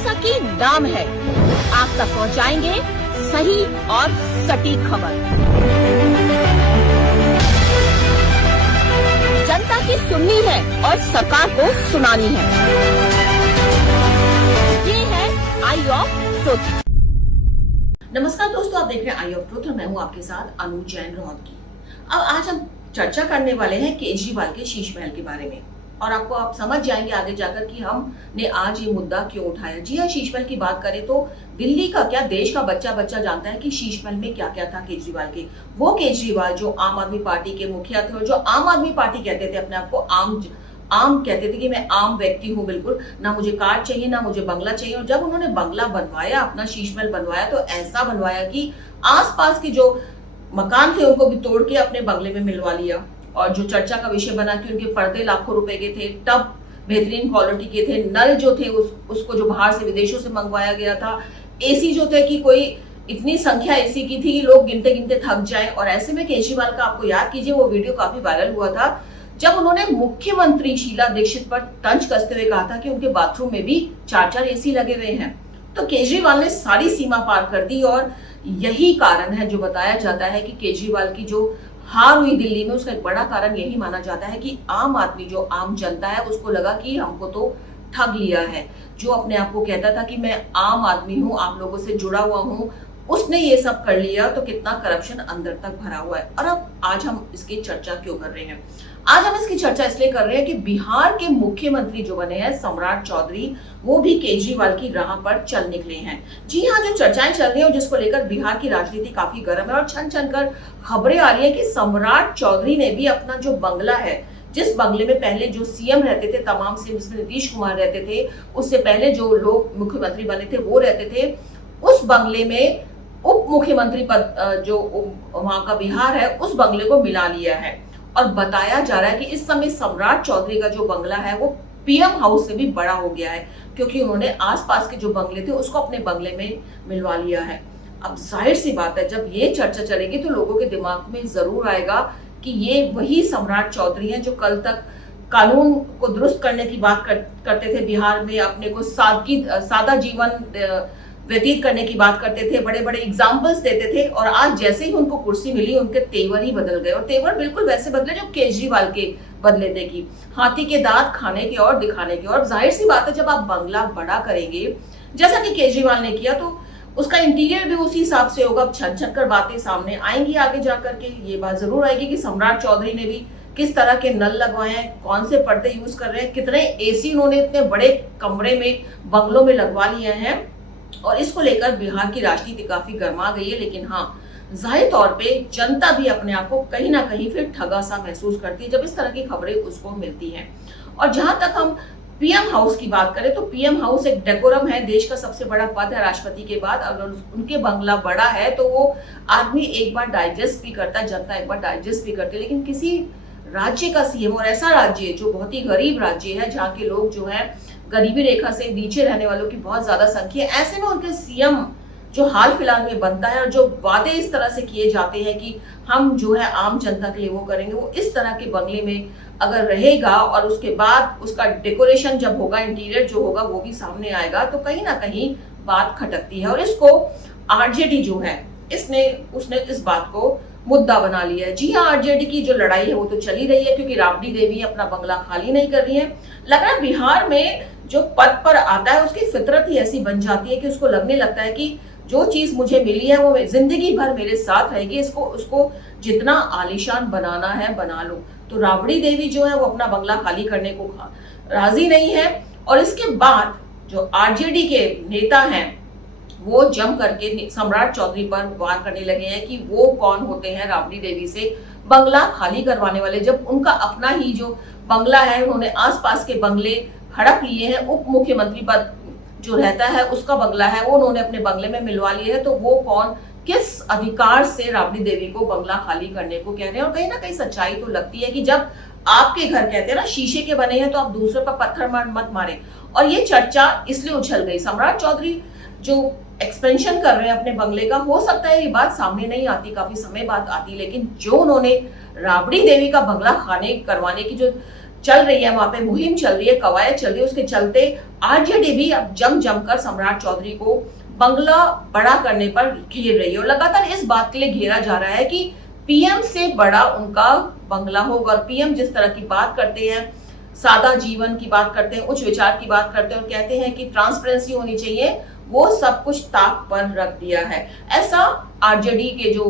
जैसा कि नाम है, आप तक पहुंचाएंगे सही और सटीक खबर। जनता की सुननी है और सरकार को सुनानी है। ये है आई ऑफ ट्रुथ। नमस्कार दोस्तों, आप देख रहे हैं आई ऑफ ट्रुथ और मैं हूं आपके साथ अनु जैन रोहतगी। अब आज हम चर्चा करने वाले हैं केजरीवाल के शीश महल के बारे में और आपको आप समझ जाएंगे आगे जाकर कि हमने आज ये मुद्दा क्यों उठाया। जी हाँ, शीश महल की बात करें तो दिल्ली का क्या देश का बच्चा बच्चा जानता है कि शीश महल में क्या क्या था केजरीवाल के। वो केजरीवाल जो आम आदमी पार्टी के मुखिया थे और जो आम आदमी पार्टी कहते थे अपने आप को आम कहते थे कि मैं आम व्यक्ति हूँ, बिल्कुल ना मुझे कार चाहिए ना मुझे बंगला चाहिए। और जब उन्होंने बंगला बनवाया, अपना शीश महल बनवाया, तो ऐसा बनवाया कि आसपास के जो मकान थे उनको भी तोड़ के अपने बंगले में मिलवा लिया। और जो चर्चा का विषय बना कि उनके पर्दे लाखों रुपए के थे, टब बेहतरीन क्वालिटी के थे, नल जो थे उसको जो बाहर से विदेशों से मंगवाया गया था, एसी जो थे कि कोई इतनी संख्या एसी की थी कि लोग गिनते गिनते थक जाए। और ऐसे में केजरीवाल का आपको याद कीजिए वो वीडियो काफी वायरल हुआ था जब उन्होंने मुख्यमंत्री शीला दीक्षित पर तंज कसते हुए कहा था कि उनके बाथरूम में भी 4-4 एसी लगे हुए हैं। तो केजरीवाल ने सारी सीमा पार कर दी और यही कारण है जो बताया जाता है कि केजरीवाल की जो हार हुई दिल्ली में, उसका एक बड़ा कारण यही माना जाता है कि आम आदमी जो आम जनता है उसको लगा कि हमको तो ठग लिया है। जो अपने आप को कहता था कि मैं आम आदमी हूँ, आप लोगों से जुड़ा हुआ हूँ, उसने ये सब कर लिया। तो कितना करप्शन अंदर तक भरा हुआ है। और अब आज हम इसकी चर्चा क्यों कर रहे हैं? आज हम इसकी चर्चा इसलिए कर रहे हैं कि बिहार के मुख्यमंत्री जो बने हैं सम्राट चौधरी, वो भी केजरीवाल की राह पर चल निकले हैं। जी हाँ, जो चर्चाएं चल रही हैं जिसको लेकर बिहार की राजनीति काफी गर्म है और छन छन कर खबरें आ रही है कि सम्राट चौधरी ने भी अपना जो बंगला है, जिस बंगले में पहले जो सीएम रहते थे तमाम सीएम, जिसमें नीतीश कुमार रहते थे, उससे पहले जो लोग मुख्यमंत्री बने थे वो रहते थे, उस बंगले में उप मुख्यमंत्री पद जो वहां का बिहार है उस बंगले को मिला लिया है। और बताया जा रहा है कि इस समय सम्राट चौधरी का जो बंगला है वो पीएम हाउस से भी बड़ा हो गया है, क्योंकि उन्होंने आसपास के जो बंगले थे उसको अपने बंगले में मिलवा लिया है। अब जाहिर सी बात है, जब ये चर्चा चलेगी तो लोगों के दिमाग में जरूर आएगा कि ये वही सम्राट चौधरी हैं जो कल तक कानून को दुरुस्त करने की बात करते थे, बिहार में अपने को सादा जीवन व्यतीत करने की बात करते थे, बड़े बड़े एग्जाम्पल्स देते थे। और आज जैसे ही उनको कुर्सी मिली उनके तेवर ही बदल गए और तेवर बिल्कुल वैसे बदले जो केजरीवाल के बदले थे कि हाथी के दांत खाने के और दिखाने के। और जाहिर सी बात है, जब आप बंगला बड़ा करेंगे जैसा कि केजरीवाल ने किया तो उसका इंटीरियर भी उसी हिसाब से होगा। अब छन छन कर बातें सामने आएंगी आगे जाकर के, ये बात जरूर आएगी कि सम्राट चौधरी ने भी किस तरह के नल लगवाए हैं, कौन से पर्दे यूज कर रहे हैं, कितने एसी उन्होंने इतने बड़े कमरे में बंगलों में लगवा लिए हैं। और इसको लेकर बिहार की राजनीति काफी गर्मा गई है। लेकिन हाँ, जाहिर तौर पे जनता भी अपने आप को कहीं ना कहीं फिर ठगा सा महसूस करती है जब इस तरह की खबरें उसको मिलती हैं। और जहां तक हम पीएम हाउस की बात करें तो पीएम हाउस एक डेकोरम है, देश का सबसे बड़ा पद है राष्ट्रपति के बाद। अगर उनके बंगला बड़ा है तो वो आदमी एक बार डाइजेस्ट भी करता है, जनता एक बार डाइजेस्ट भी करती है। लेकिन किसी राज्य का सीएम, और ऐसा राज्य जो बहुत ही गरीब राज्य है, जहाँ के लोग जो है गरीबी रेखा से नीचे रहने वालों की बहुत ज्यादा संख्या है, ऐसे में उनके सीएम जो हाल फिलहाल में बनता है और जो वादे इस तरह से किए जाते हैं कि हम जो है आम जनता के लिए वो करेंगे, वो इस तरह के बंगले में अगर रहेगा और उसके बाद उसका डेकोरेशन जब होगा, इंटीरियर जो होगा वो भी सामने आएगा, तो कहीं ना कहीं बात खटकती है। और इसको आरजेडी जो है उसने इस बात को मुद्दा बना लिया है। जी हाँ, आरजेडी की जो लड़ाई है वो तो चली रही है, क्योंकि राबड़ी देवी अपना बंगला खाली नहीं कर रही है। लग रहा है बिहार में जो पद पर आता है उसकी फितरत ही ऐसी बन जाती है कि उसको लगने लगता है कि जो चीज मुझे मिली है वो जिंदगी भर मेरे साथ रहेगी, उसको जितना आलीशान बनाना है बना लो। तो राबड़ी देवी जो है वो अपना बंगला खाली करने को राजी नहीं है। और इसके बाद जो आरजेडी के नेता हैं वो जम करके सम्राट चौधरी पर वार करने लगे हैं कि वो कौन होते हैं राबड़ी देवी से बंगला खाली करवाने वाले, जब उनका अपना ही जो बंगला है उन्होंने आसपास के बंगले हड़प लिए हैं। उप मुख्यमंत्री पद जो रहता है उसका बंगला है वो उन्होंने अपने बंगले में मिलवा लिया है। तो वो कौन, किस अधिकार से राबड़ी देवी को बंगला खाली करने को कह रहे हैं? और कहीं ना कहीं सच्चाई तो लगती है कि जब आपके घर कहते हैं ना शीशे के बने हैं तो आप दूसरे पर पत्थर मत मारे। और ये चर्चा इसलिए उछल गई, सम्राट चौधरी जो एक्सपेंशन कर रहे हैं अपने बंगले का, हो सकता है ये बात सामने नहीं आती, काफी समय बाद आती, लेकिन जो उन्होंने राबड़ी देवी का बंगला खाने करवाने की जो चल रही है, वहां पे मुहिम चल रही है, कवायद चल रही है, उसके चलते आरजेडी भी अब जमकर सम्राट चौधरी को बंगला बड़ा करने पर घेर रही है और लगातार इस बात के लिए घेरा जा रहा है कि पीएम से बड़ा उनका बंगला होगा। और पीएम जिस तरह की बात करते हैं, सादा जीवन की बात करते हैं, उच्च विचार की बात करते हैं और कहते हैं कि ट्रांसपेरेंसी होनी चाहिए, वो सब कुछ ताक पर रख दिया है। ऐसा आरजेडी के जो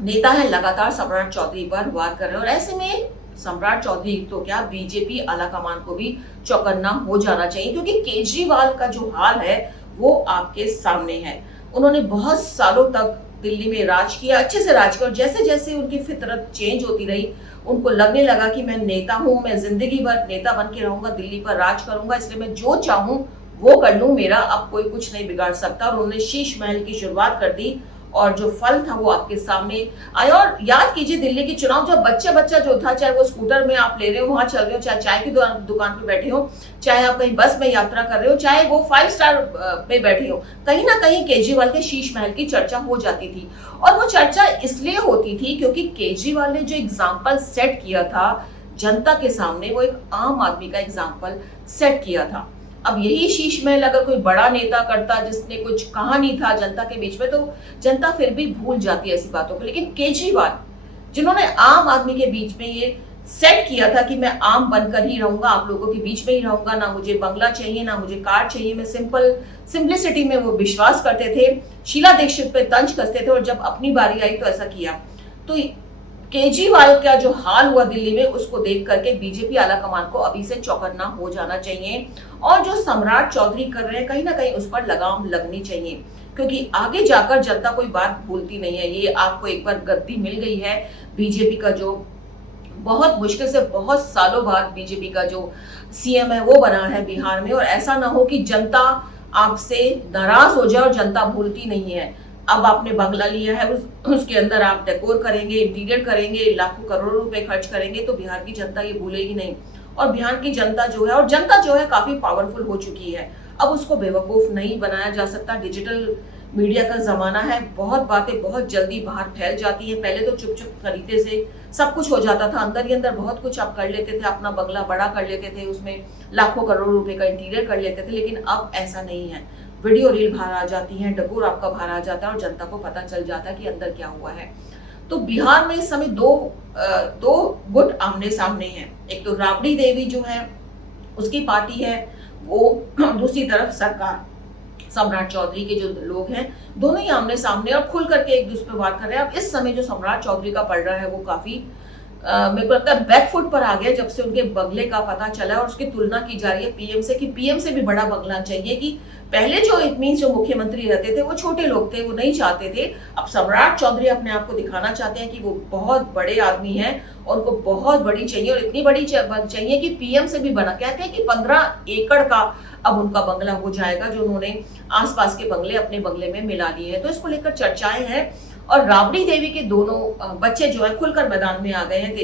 नेता है लगातार सम्राट चौधरी पर वार कर रहे हैं और ऐसे में सम्राट चौधरी तो क्या, बीजेपी आलाकमान को भी चौकन्ना हो जाना चाहिए, क्योंकि केजरीवाल का जो हाल है वो आपके सामने है। उन्होंने बहुत सालों तक दिल्ली में राज किया, अच्छे से राज किया और जैसे जैसे उनकी फितरत चेंज होती रही, उनको लगने लगा कि मैं नेता हूं, मैं जिंदगी भर नेता बन के रहूंगा, दिल्ली पर राज करूंगा, इसलिए मैं जो चाहूं वो कर लूं, मेरा अब कोई कुछ नहीं बिगाड़ सकता। और उन्होंने शीश महल की शुरुआत कर दी और जो फल था वो आपके सामने आया। और याद कीजिए दिल्ली के चुनाव, जब बच्चा जो था, चाहे वो स्कूटर में आप ले रहे हो, वहां चल रहे हो, चाहे चाय की दुकान पे बैठे हो, चाहे आप कहीं बस में यात्रा कर रहे हो, चाहे वो 5 स्टार में बैठे हो, कहीं ना कहीं केजरीवाल के शीश महल की चर्चा हो जाती थी। और वो चर्चा इसलिए होती थी क्योंकि केजरीवाल ने जो एग्जाम्पल सेट किया था जनता के सामने, वो एक आम आदमी का एग्जाम्पल सेट किया था। अब यही शीश महल अगर कोई बड़ा नेता करता जिसने कुछ कहा नहीं था जनता के बीच में, तो जनता फिर भी भूल जाती है ऐसी बातों को। लेकिन केजरीवाल जिन्होंने आम आदमी के बीच में ये सेट किया था कि मैं आम बनकर ही रहूंगा, आप लोगों के बीच में ही रहूंगा, ना मुझे बंगला चाहिए, ना मुझे कार चाहिए, मैं सिंपलिसिटी में वो विश्वास करते थे, शीला दीक्षित पे तंज कसते थे और जब अपनी बारी आई तो ऐसा किया। तो केजरीवाल का जो हाल हुआ दिल्ली में, उसको देख करके बीजेपी आलाकमान को अभी से चौकन्ना हो जाना चाहिए और जो सम्राट चौधरी कर रहे हैं कहीं ना कहीं उस पर लगाम लगनी चाहिए, क्योंकि आगे जाकर जनता कोई बात भूलती नहीं है। ये आपको एक बार गद्दी मिल गई है बीजेपी का, जो बहुत मुश्किल से बहुत सालों बाद बीजेपी का जो सीएम है वो बना है बिहार में। और ऐसा ना हो कि जनता आपसे नाराज हो जाए और जनता भूलती नहीं है। अब आपने बंगला लिया है, उसके अंदर आप डेकोर करेंगे, इंटीरियर करेंगे, लाखों करोड़ों रुपए खर्च करेंगे, तो बिहार की जनता ये भूलेगी नहीं। और बिहार की जनता जो है, और जनता जो है काफी पावरफुल हो चुकी है, अब उसको बेवकूफ नहीं बनाया जा सकता। डिजिटल मीडिया का जमाना है, बहुत बातें बहुत जल्दी बाहर फैल जाती है। पहले तो चुप चुप खरीदे से सब कुछ हो जाता था, अंदर ही अंदर बहुत कुछ आप कर लेते थे, अपना बंगला बड़ा कर लेते थे, उसमें लाखों करोड़ों रुपए का इंटीरियर कर लेते थे। लेकिन अब ऐसा नहीं है, वीडियो रील बाहर आ जाती है, डकोर आपका बाहर आ जाता है और जनता को पता चल जाता है कि अंदर क्या हुआ है। तो बिहार में इस समय दो गुट आमने सामने हैं। एक तो राबड़ी देवी जो है उसकी पार्टी है वो, दूसरी तरफ सरकार सम्राट चौधरी के जो लोग हैं, दोनों ही आमने सामने और खुल करके एक दूसरे पर वार कर रहे हैं। अब इस समय जो सम्राट चौधरी का पड़ रहा है वो काफी मेरे को लगता है बैकफुट पर आ गया, जब से उनके बंगले का पता चला और उसकी तुलना की जा रही है पीएम से, कि पीएम से भी बड़ा बंगला चाहिए। कि पहले जो मींस जो मुख्यमंत्री रहते थे वो छोटे लोग थे, वो नहीं चाहते थे। अब सम्राट चौधरी अपने आप को दिखाना चाहते हैं कि वो बहुत बड़े आदमी हैं और उनको बहुत बड़ी चाहिए और इतनी बड़ी चाहिए कि पीएम से भी बना। कहते हैं कि 15 एकड़ का अब उनका बंगला हो जाएगा, जो उन्होंने आसपास के बंगले अपने बंगले में मिला लिए हैं। तो इसको लेकर चर्चाएं हैं और राबड़ी देवी के दोनों बच्चे जो है खुलकर मैदान में आ गए हैं।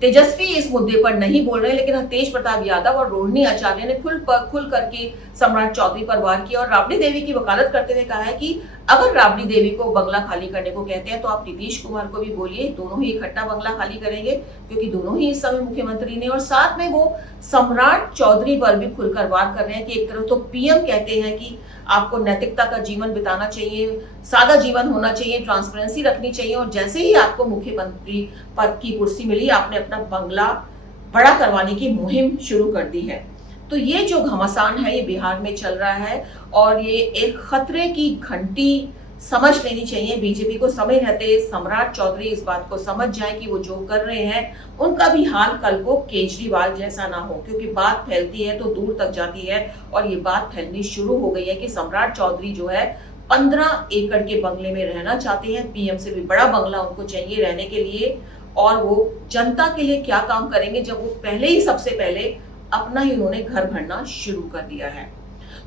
तेजस्वी इस मुद्दे पर नहीं बोल रहे, लेकिन तेज प्रताप यादव और रोहिणी आचार्य ने खुल करके सम्राट चौधरी पर वार किया और राबड़ी देवी की वकालत करते हुए कहा है कि अगर राबड़ी देवी को बंगला खाली करने को कहते हैं तो आप नीतीश कुमार को भी बोलिए, दोनों ही इकट्ठा बंगला खाली करेंगे, क्योंकि दोनों ही इस समय मुख्यमंत्री ने। और साथ में वो सम्राट चौधरी पर भी खुलकर वार कर रहे हैं कि एक तरफ तो पीएम कहते हैं कि आपको नैतिकता का जीवन बिताना चाहिए, सादा जीवन होना चाहिए, ट्रांसपेरेंसी रखनी चाहिए, और जैसे ही आपको मुख्यमंत्री पद की कुर्सी मिली आपने अपना बंगला बड़ा करवाने की मुहिम शुरू कर दी है। तो ये जो घमासान है ये बिहार में चल रहा है और ये एक खतरे की घंटी समझ लेनी चाहिए बीजेपी को। समय रहते सम्राट चौधरी इस बात को समझ जाए कि वो जो कर रहे हैं उनका भी हाल कल को केजरीवाल जैसा ना हो, क्योंकि बात फैलती है तो दूर तक जाती है और ये बात फैलनी शुरू हो गई है कि सम्राट चौधरी जो है 15 एकड़ के बंगले में रहना चाहते हैं, पीएम से भी बड़ा बंगला उनको चाहिए रहने के लिए। और वो जनता के लिए क्या काम करेंगे जब वो पहले ही सबसे पहले अपना ही उन्होंने घर भरना शुरू कर दिया है।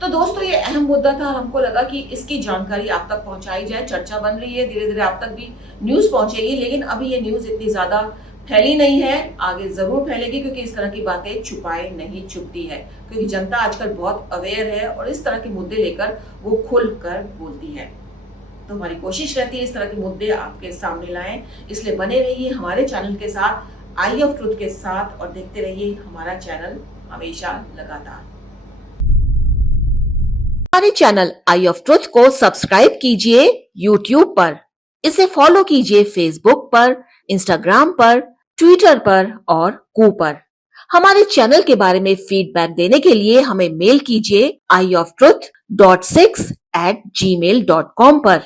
तो दोस्तों ये अहम मुद्दा था, हमको लगा कि इसकी जानकारी आप तक पहुंचाई जाए। चर्चा बन रही है, धीरे धीरे आप तक भी न्यूज पहुंचेगी, लेकिन अभी ये न्यूज इतनी ज्यादा फैली नहीं है, आगे जरूर फैलेगी, क्योंकि इस तरह की बातें छुपाए नहीं छुपती है, क्योंकि जनता आजकल बहुत अवेयर है और इस तरह के मुद्दे लेकर वो खुलकर बोलती है। तो हमारी कोशिश रहती है इस तरह के मुद्दे आपके सामने लाएं, इसलिए बने रहिए हमारे चैनल के साथ आई ऑफ ट्रुथ के साथ और देखते रहिए हमारा चैनल हमेशा लगातार। हमारे चैनल आई ऑफ ट्रुथ को सब्सक्राइब कीजिए YouTube पर, इसे फॉलो कीजिए Facebook पर, Instagram पर, Twitter पर और कू पर। हमारे चैनल के बारे में फीडबैक देने के लिए हमें मेल कीजिए ioftruth.6@gmail.com पर।